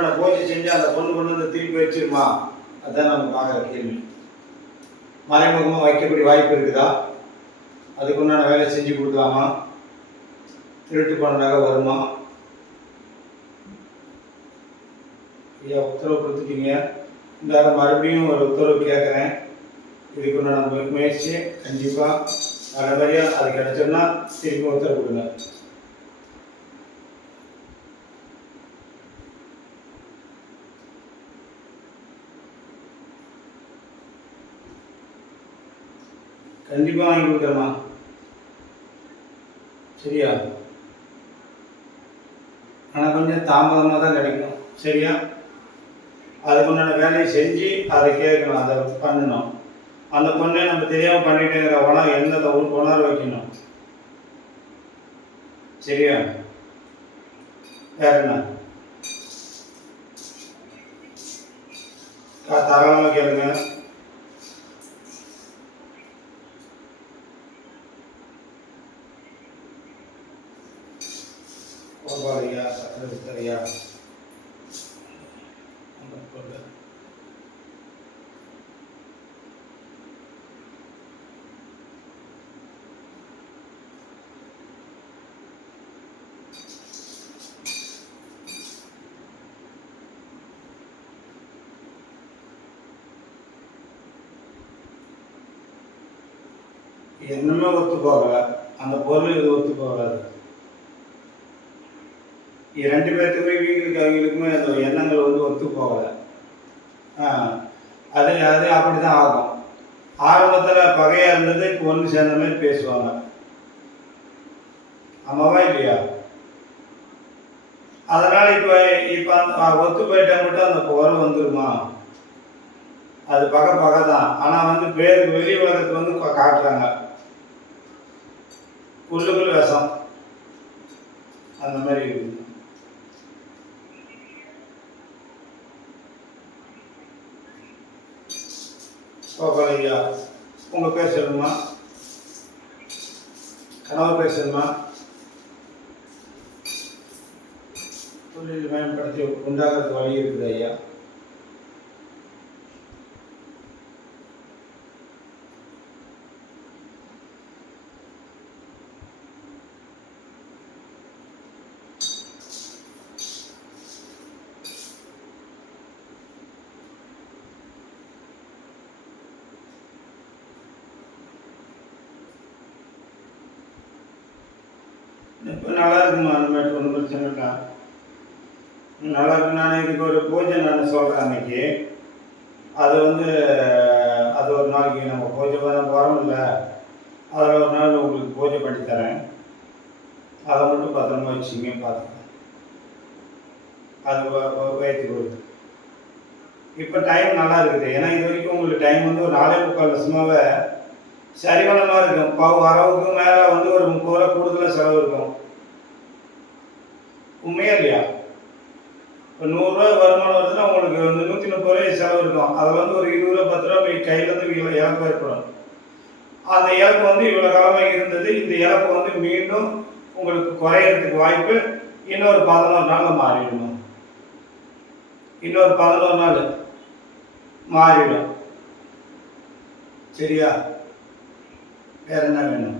உண்டான பூஜை செஞ்சு அந்த பொண்ணு கொண்டு வந்து திருப்பி வச்சிருமா? அதுதான் நம்ம பார்க்குற கேள்வி. மறைமுகமாக வைக்கக்கூடிய வாய்ப்பு இருக்குதா? அதுக்கு உண்டான வேலை செஞ்சு கொடுக்கலாமா? திருட்டு பண்ணாக வருமா? ஐயா உத்தரவு கொடுத்துட்டீங்க. இந்த மறுபடியும் ஒரு உத்தரவு கேட்குறேன் இதுக்கு உண்டான முயற்சி கண்டிப்பாக நல்லபடியாக அது கிடச்சோன்னா திருப்பி உத்தரவு கொடுங்க. கண்டிப்பாக வாங்கி கொடுக்குறேம்மா சரியா? ஆனால் கொஞ்சம் தாமதமாக தான் கிடைக்கும். சரியா? அதை கொண்டான வேலையை செஞ்சு அதை கேட்கணும் அதை பண்ணணும். அந்த பொண்ணை நம்ம தெரியாமல் பண்ணிட்டேங்கிற உணவு எந்த உண- உணர வைக்கணும்? சரியா? வேற என்ன? கா- கேளுங்க. கோபாலையா பொண்ணு என்னமே ஒத்து போகல. அந்த பொருள் இது ஒத்து போகாது. ரெண்டு பேர்த்துக்குமே இவங்களுக்கு அவங்களுக்குமே அந்த எண்ணங்கள் வந்து ஒத்து போகல ஆ, அது அது அப்படி தான் ஆகும். ஆரம்பத்தில் பகையாக இருந்தது இப்போ ஒன்று சேர்ந்த மாதிரி பேசுவாங்க. ஆமாவா இல்லையா? அதனால் இப்போ இப்போ அந்த ஒத்து போயிட்டா மட்டும் அந்த உறவு வந்துருமா? அது பகை பகை தான் ஆனால் வந்து பேருக்கு வெளி உலகத்துக்கு வந்து காட்டுறாங்க. உள்ளுக்குள்ள விஷம். அந்த மாதிரி இருக்குது. கோபாலையா உங்கள் பேர் சொல்லுமா கனவு பேர் சொல்லுமா தொழில் மேம்படுத்தி உண்டாகிறது வழி இருக்குது ஐயா. நல்லா இருக்குமா அந்த மாதிரி ஒன்றும் பிரச்சனை இல்லை நல்லா இருக்கு நான் இதுக்கு ஒரு பூஜை நான் சொல்கிறேன் அன்னைக்கு. அது வந்து அது ஒரு நாளைக்கு நம்ம பூஜை பண்ண போகிறோம் இல்லை? அதில் ஒரு நாள் உங்களுக்கு பூஜை பண்ணி தரேன். அதை மட்டும் பத்திரமா வச்சுங்க பார்த்துக்கேன் அது வயிற்று கொடுத்து இப்போ டைம் நல்லா இருக்குது ஏன்னா இது வரைக்கும் உங்களுக்கு டைம் வந்து ஒரு நாலே முக்கால் வருஷமாகவே சரிவனமாக இருக்கும். ப வரவுக்கு மேலே வந்து ஒரு முப்பது ரூபா கூடுதலாக செலவு இருக்கும். உண்மையா இல்லையா? இப்போ நூறுரூவா வருமானம் வருதுன்னா உங்களுக்கு வந்து நூற்றி முப்பது ரூபாய் செலவு இருக்கும். அதில் வந்து ஒரு இருபது ரூபா பத்து ரூபா கையிலேருந்து இவ்வளோ இழப்பு ஏற்படும். அந்த இழப்பு வந்து இவ்வளோ காலமாக இருந்தது. இந்த இழப்பு வந்து மீண்டும் உங்களுக்கு குறையறதுக்கு வாய்ப்பு இன்னொரு பதினோரு நாளில் மாறிடணும் இன்னொரு பதினோரு நாள் மாறிடும். சரியா? வேற என்ன வேணும்